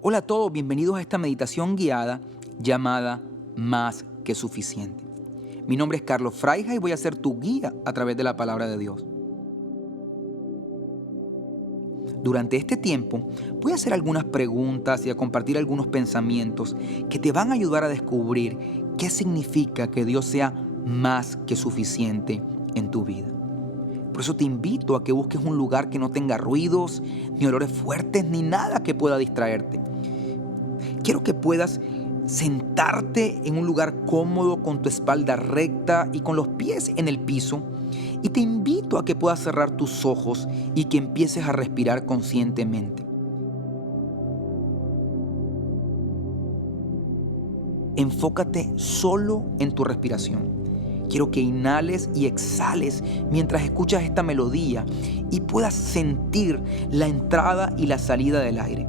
Hola a todos, bienvenidos a esta meditación guiada llamada Más que Suficiente. Mi nombre es Carlos Fraija y voy a ser tu guía a través de la palabra de Dios. Durante este tiempo voy a hacer algunas preguntas y a compartir algunos pensamientos que te van a ayudar a descubrir qué significa que Dios sea más que suficiente en tu vida. Por eso te invito a que busques un lugar que no tenga ruidos, ni olores fuertes, ni nada que pueda distraerte. Quiero que puedas sentarte en un lugar cómodo con tu espalda recta y con los pies en el piso. Y te invito a que puedas cerrar tus ojos y que empieces a respirar conscientemente. Enfócate solo en tu respiración. Quiero que inhales y exhales mientras escuchas esta melodía y puedas sentir la entrada y la salida del aire.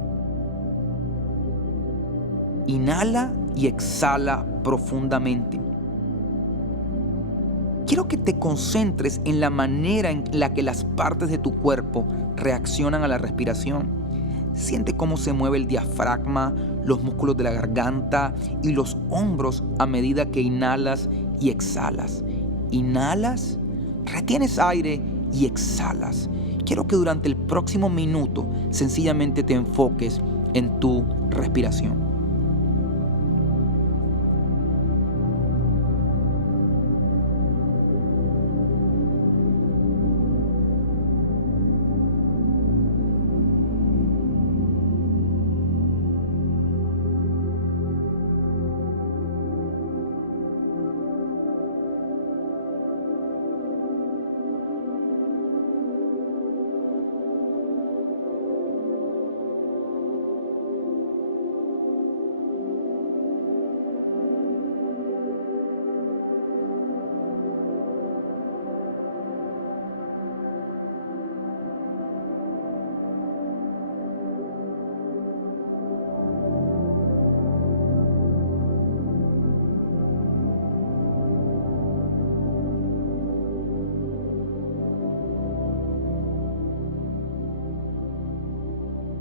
Inhala y exhala profundamente. Quiero que te concentres en la manera en la que las partes de tu cuerpo reaccionan a la respiración. Siente cómo se mueve el diafragma, los músculos de la garganta y los hombros a medida que inhalas y exhalas. Inhalas, retienes aire y exhalas. Quiero que durante el próximo minuto sencillamente te enfoques en tu respiración.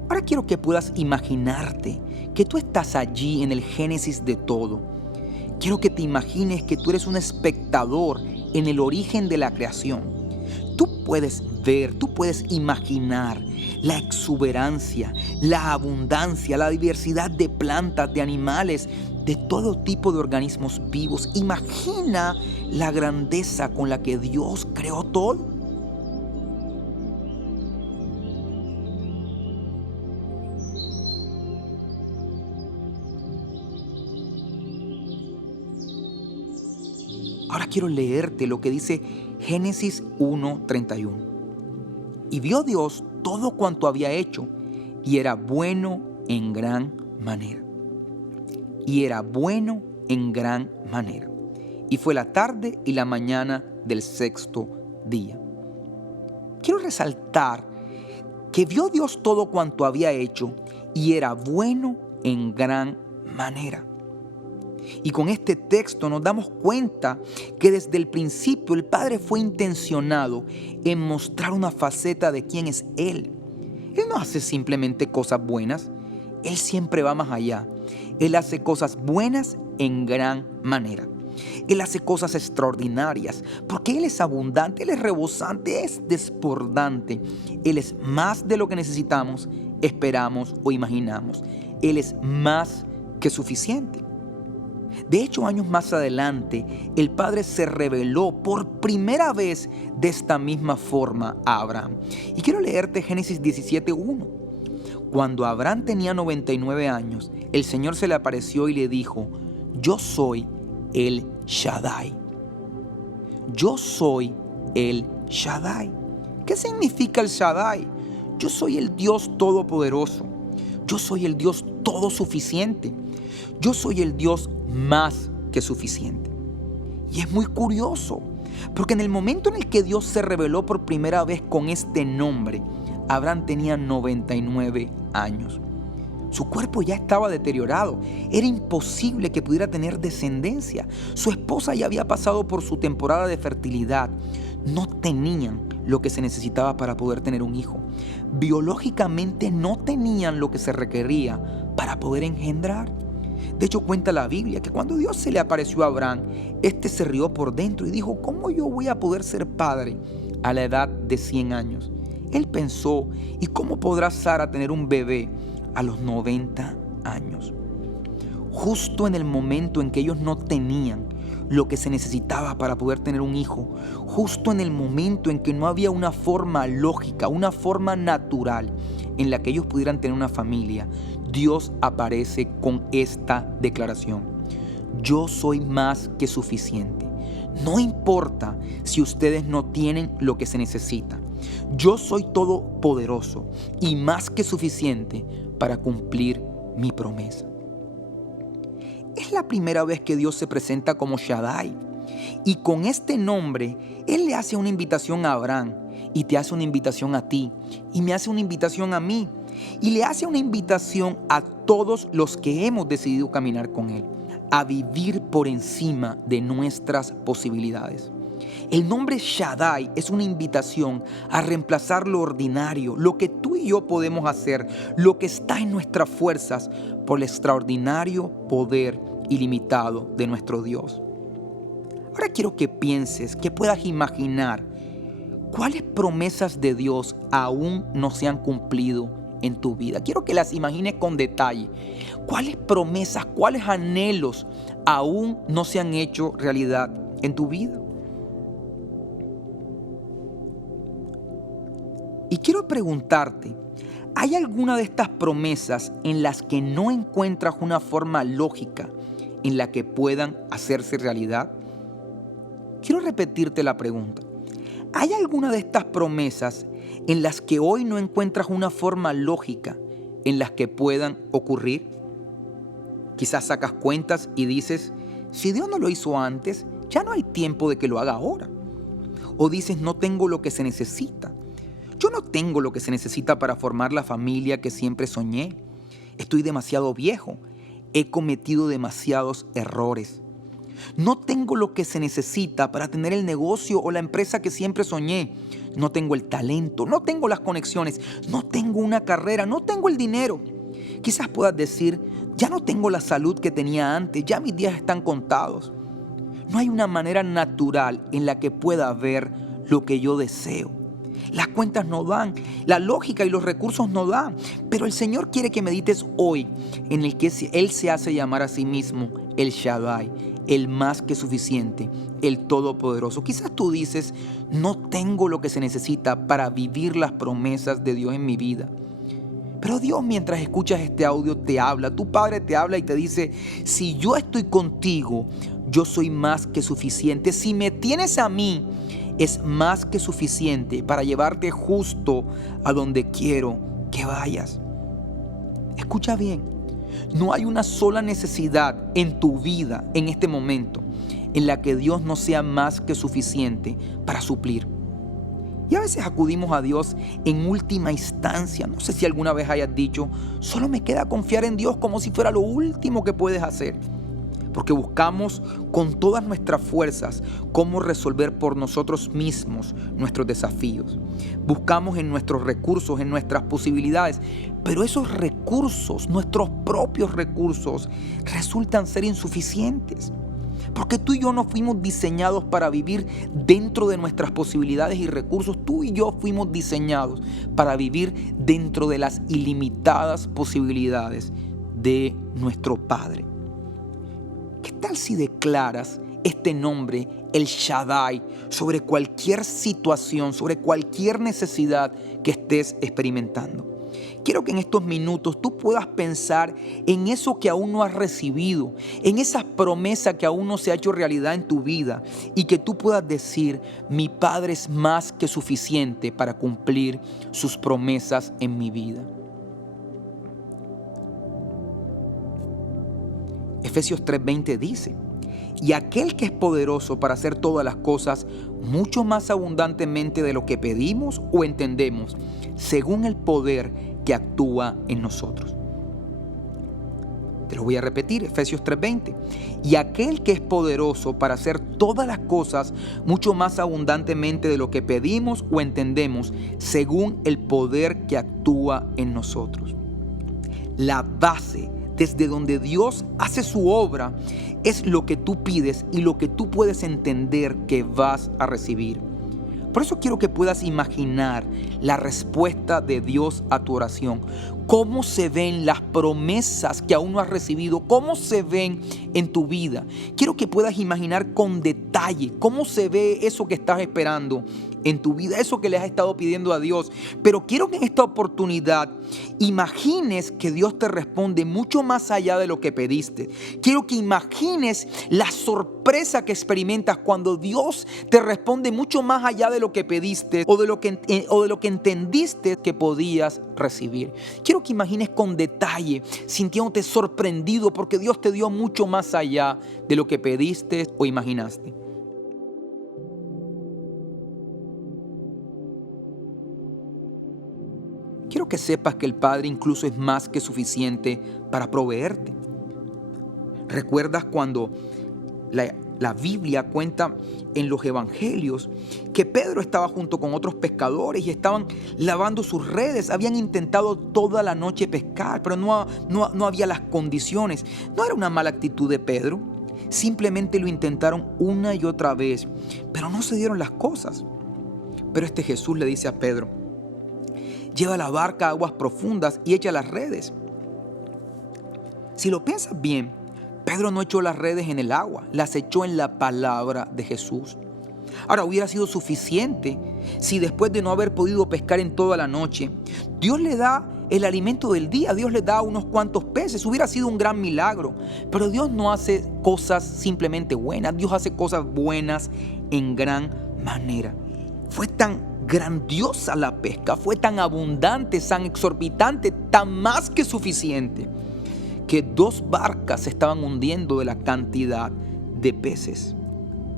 Ahora quiero que puedas imaginarte que tú estás allí en el génesis de todo. Quiero que te imagines que tú eres un espectador en el origen de la creación. Tú puedes ver, tú puedes imaginar la exuberancia, la abundancia, la diversidad de plantas, de animales, de todo tipo de organismos vivos. Imagina la grandeza con la que Dios creó todo. Ahora quiero leerte lo que dice Génesis 1:31. Y vio Dios todo cuanto había hecho, y era bueno en gran manera. Y era bueno en gran manera. Y fue la tarde y la mañana del sexto día. Quiero resaltar que vio Dios todo cuanto había hecho, y era bueno en gran manera. Y con este texto nos damos cuenta que desde el principio el Padre fue intencionado en mostrar una faceta de quién es Él. Él no hace simplemente cosas buenas, Él siempre va más allá. Él hace cosas buenas en gran manera. Él hace cosas extraordinarias porque Él es abundante, Él es rebosante, es desbordante. Él es más de lo que necesitamos, esperamos o imaginamos. Él es más que suficiente. De hecho, años más adelante, el Padre se reveló por primera vez de esta misma forma a Abraham. Y quiero leerte Génesis 17:1. Cuando Abraham tenía 99 años, el Señor se le apareció y le dijo: Yo soy el Shaddai. Yo soy el Shaddai. ¿Qué significa el Shaddai? Yo soy el Dios todopoderoso. Yo soy el Dios todo suficiente. Yo soy el Dios más que suficiente. Y es muy curioso, porque en el momento en el que Dios se reveló por primera vez con este nombre, Abraham tenía 99 años. Su cuerpo ya estaba deteriorado. Era imposible que pudiera tener descendencia. Su esposa ya había pasado por su temporada de fertilidad. No tenían lo que se necesitaba para poder tener un hijo. Biológicamente no tenían lo que se requería para poder engendrar. De hecho, cuenta la Biblia que cuando Dios se le apareció a Abraham, este se rió por dentro y dijo: ¿cómo yo voy a poder ser padre a la edad de 100 años? Él pensó: ¿y cómo podrá Sara tener un bebé a los 90 años? Justo en el momento en que ellos no tenían lo que se necesitaba para poder tener un hijo, justo en el momento en que no había una forma lógica, una forma natural en la que ellos pudieran tener una familia, Dios aparece con esta declaración: yo soy más que suficiente. No importa si ustedes no tienen lo que se necesita. Yo soy todopoderoso y más que suficiente para cumplir mi promesa. Es la primera vez que Dios se presenta como Shaddai. Y con este nombre, Él le hace una invitación a Abraham, y te hace una invitación a ti, y me hace una invitación a mí, y le hace una invitación a todos los que hemos decidido caminar con Él, a vivir por encima de nuestras posibilidades. El nombre Shaddai es una invitación a reemplazar lo ordinario, lo que tú y yo podemos hacer, lo que está en nuestras fuerzas, por el extraordinario poder ilimitado de nuestro Dios. Ahora quiero que pienses, que puedas imaginar cuáles promesas de Dios aún no se han cumplido en tu vida. Quiero que las imagines con detalle. ¿Cuáles promesas, cuáles anhelos aún no se han hecho realidad en tu vida? Y quiero preguntarte, ¿hay alguna de estas promesas en las que no encuentras una forma lógica en la que puedan hacerse realidad? Quiero repetirte la pregunta. ¿Hay alguna de estas promesas en las que hoy no encuentras una forma lógica en las que puedan ocurrir? Quizás sacas cuentas y dices: si Dios no lo hizo antes, ya no hay tiempo de que lo haga ahora. O dices: no tengo lo que se necesita. Yo no tengo lo que se necesita para formar la familia que siempre soñé. Estoy demasiado viejo. He cometido demasiados errores. No tengo lo que se necesita para tener el negocio o la empresa que siempre soñé. No tengo el talento, no tengo las conexiones, no tengo una carrera, no tengo el dinero. Quizás puedas decir: ya no tengo la salud que tenía antes, ya mis días están contados. No hay una manera natural en la que pueda ver lo que yo deseo. Las cuentas no dan, la lógica y los recursos no dan, pero el Señor quiere que medites hoy en el que Él se hace llamar a sí mismo el Shaddai, el más que suficiente, el todopoderoso. Quizás tú dices: no tengo lo que se necesita para vivir las promesas de Dios en mi vida. Pero Dios, mientras escuchas este audio, te habla. Tu Padre te habla y te dice: si yo estoy contigo, yo soy más que suficiente. Si me tienes a mí, es más que suficiente para llevarte justo a donde quiero que vayas. Escucha bien, no hay una sola necesidad en tu vida en este momento en la que Dios no sea más que suficiente para suplir. Y a veces acudimos a Dios en última instancia. No sé si alguna vez hayas dicho: solo me queda confiar en Dios, como si fuera lo último que puedes hacer. Porque buscamos con todas nuestras fuerzas cómo resolver por nosotros mismos nuestros desafíos. Buscamos en nuestros recursos, en nuestras posibilidades, pero esos recursos, nuestros propios recursos, resultan ser insuficientes. Porque tú y yo no fuimos diseñados para vivir dentro de nuestras posibilidades y recursos. Tú y yo fuimos diseñados para vivir dentro de las ilimitadas posibilidades de nuestro Padre. ¿Qué tal si declaras este nombre, el Shaddai, sobre cualquier situación, sobre cualquier necesidad que estés experimentando? Quiero que en estos minutos tú puedas pensar en eso que aún no has recibido, en esa promesa que aún no se ha hecho realidad en tu vida, y que tú puedas decir: mi Padre es más que suficiente para cumplir sus promesas en mi vida. Efesios 3:20 dice: y aquel que es poderoso para hacer todas las cosas mucho más abundantemente de lo que pedimos o entendemos, según el poder que actúa en nosotros. Te lo voy a repetir, Efesios 3:20. Y aquel que es poderoso para hacer todas las cosas mucho más abundantemente de lo que pedimos o entendemos, según el poder que actúa en nosotros. la base, desde donde Dios hace su obra, es lo que tú pides y lo que tú puedes entender que vas a recibir. Por eso quiero que puedas imaginar la respuesta de Dios a tu oración. Cómo se ven las promesas que aún no has recibido, cómo se ven en tu vida. Quiero que puedas imaginar con detalle cómo se ve eso que estás esperando en tu vida, eso que le has estado pidiendo a Dios. Pero quiero que en esta oportunidad imagines que Dios te responde mucho más allá de lo que pediste. Quiero que imagines la sorpresa que experimentas cuando Dios te responde mucho más allá de lo que pediste o de lo que entendiste que podías recibir. Quiero que imagines con detalle, sintiéndote sorprendido porque Dios te dio mucho más allá de lo que pediste o imaginaste. Quiero que sepas que el Padre incluso es más que suficiente para proveerte. ¿Recuerdas cuando la Biblia cuenta en los evangelios que Pedro estaba junto con otros pescadores y estaban lavando sus redes? Habían intentado toda la noche pescar, pero no había las condiciones. No era una mala actitud de Pedro. Simplemente lo intentaron una y otra vez, pero no se dieron las cosas. Pero Jesús le dice a Pedro: lleva la barca a aguas profundas y echa las redes. Si lo piensas bien, Pedro no echó las redes en el agua, las echó en la palabra de Jesús. Ahora, hubiera sido suficiente si después de no haber podido pescar en toda la noche, Dios le da el alimento del día, Dios le da unos cuantos peces. Hubiera sido un gran milagro. Pero Dios no hace cosas simplemente buenas, Dios hace cosas buenas en gran manera. Fue tan grandiosa la pesca, fue tan abundante, tan exorbitante, tan más que suficiente, que 2 barcas se estaban hundiendo de la cantidad de peces.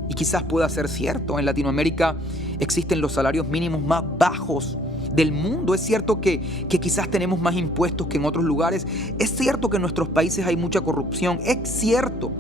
Y quizás pueda ser cierto, en Latinoamérica existen los salarios mínimos más bajos del mundo. Es cierto que quizás tenemos más impuestos que en otros lugares. Es cierto que en nuestros países hay mucha corrupción. Es cierto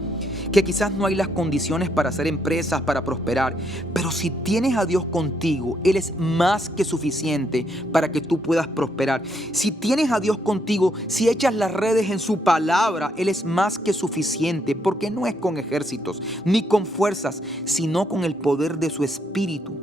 que quizás no hay las condiciones para hacer empresas, para prosperar. Pero si tienes a Dios contigo, Él es más que suficiente para que tú puedas prosperar. Si tienes a Dios contigo, si echas las redes en su palabra, Él es más que suficiente, porque no es con ejércitos ni con fuerzas, sino con el poder de su Espíritu.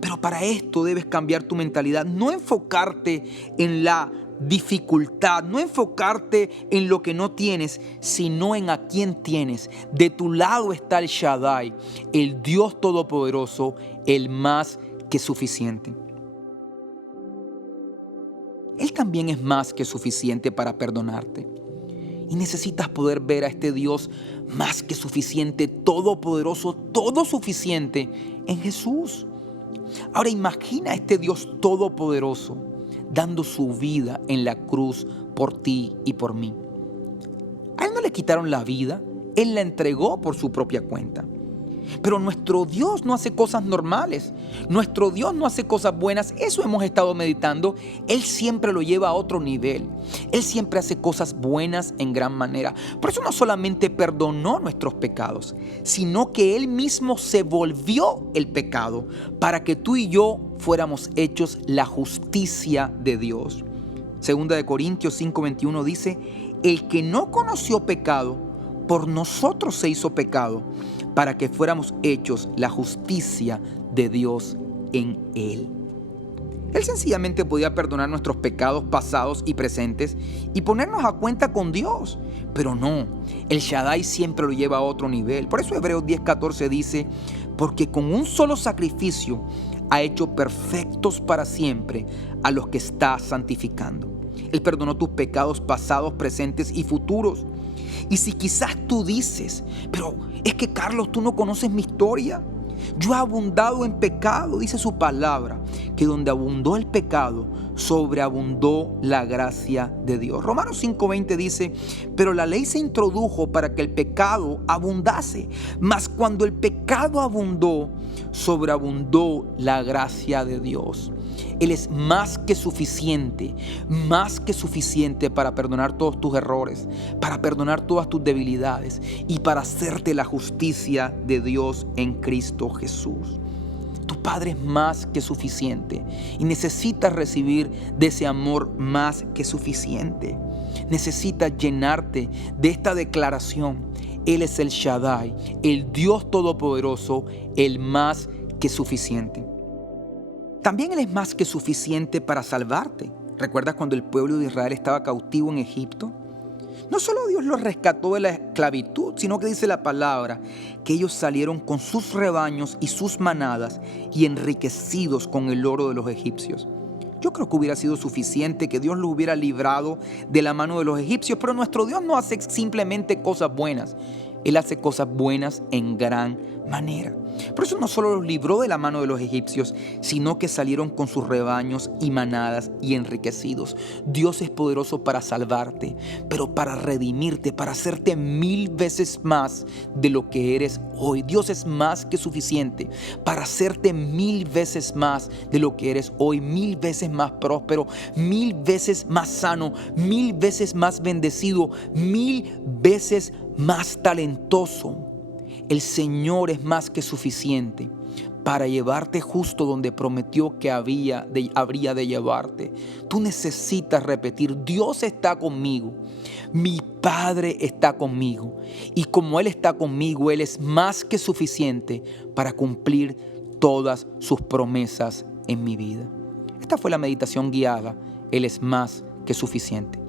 Pero para esto debes cambiar tu mentalidad, no enfocarte en la dificultad, no enfocarte en lo que no tienes, sino en a quién tienes. De tu lado está el Shaddai, el Dios Todopoderoso, el más que suficiente. Él también es más que suficiente para perdonarte. Y necesitas poder ver a este Dios más que suficiente, todopoderoso, todo suficiente en Jesús. Ahora imagina a este Dios todopoderoso dando su vida en la cruz por ti y por mí. A Él no le quitaron la vida, Él la entregó por su propia cuenta. Pero nuestro Dios no hace cosas normales, nuestro Dios no hace cosas buenas. Eso hemos estado meditando. Él siempre lo lleva a otro nivel. Él siempre hace cosas buenas en gran manera. Por eso no solamente perdonó nuestros pecados, sino que Él mismo se volvió el pecado para que tú y yo fuéramos hechos la justicia de Dios. Segunda de Corintios 5:21 dice: el que no conoció pecado, por nosotros se hizo pecado, para que fuéramos hechos la justicia de Dios en Él. Él sencillamente podía perdonar nuestros pecados pasados y presentes y ponernos a cuenta con Dios. Pero no, el Shaddai siempre lo lleva a otro nivel. Por eso Hebreos 10:14 dice: porque con un solo sacrificio ha hecho perfectos para siempre a los que está santificando. Él perdonó tus pecados pasados, presentes y futuros. Y si quizás tú dices: pero es que Carlos, tú no conoces mi historia. Yo he abundado en pecado, dice su palabra, que donde abundó el pecado, sobreabundó la gracia de Dios. Romanos 5:20 dice: pero la ley se introdujo para que el pecado abundase, mas cuando el pecado abundó, sobreabundó la gracia de Dios. Él es más que suficiente para perdonar todos tus errores, para perdonar todas tus debilidades y para hacerte la justicia de Dios en Cristo Jesús. Tu Padre es más que suficiente y necesitas recibir de ese amor más que suficiente. necesitas llenarte de esta declaración. Él es el Shaddai, el Dios Todopoderoso, el más que suficiente. También Él es más que suficiente para salvarte. ¿Recuerdas cuando el pueblo de Israel estaba cautivo en Egipto? No solo Dios los rescató de la esclavitud, sino que dice la palabra que ellos salieron con sus rebaños y sus manadas y enriquecidos con el oro de los egipcios. Yo creo que hubiera sido suficiente que Dios los hubiera librado de la mano de los egipcios, pero nuestro Dios no hace simplemente cosas buenas. Él hace cosas buenas en gran manera. Por eso no solo los libró de la mano de los egipcios, sino que salieron con sus rebaños y manadas y enriquecidos. Dios es poderoso para salvarte, pero para redimirte, para hacerte 1000 veces más de lo que eres hoy. Dios es más que suficiente para hacerte 1000 veces más de lo que eres hoy, 1000 veces más próspero, 1000 veces más sano, 1000 veces más bendecido, 1000 veces más talentoso. El Señor es más que suficiente para llevarte justo donde prometió que habría de llevarte. Tú necesitas repetir: Dios está conmigo, mi Padre está conmigo, y como Él está conmigo, Él es más que suficiente para cumplir todas sus promesas en mi vida. Esta fue la meditación guiada. Él es más que suficiente.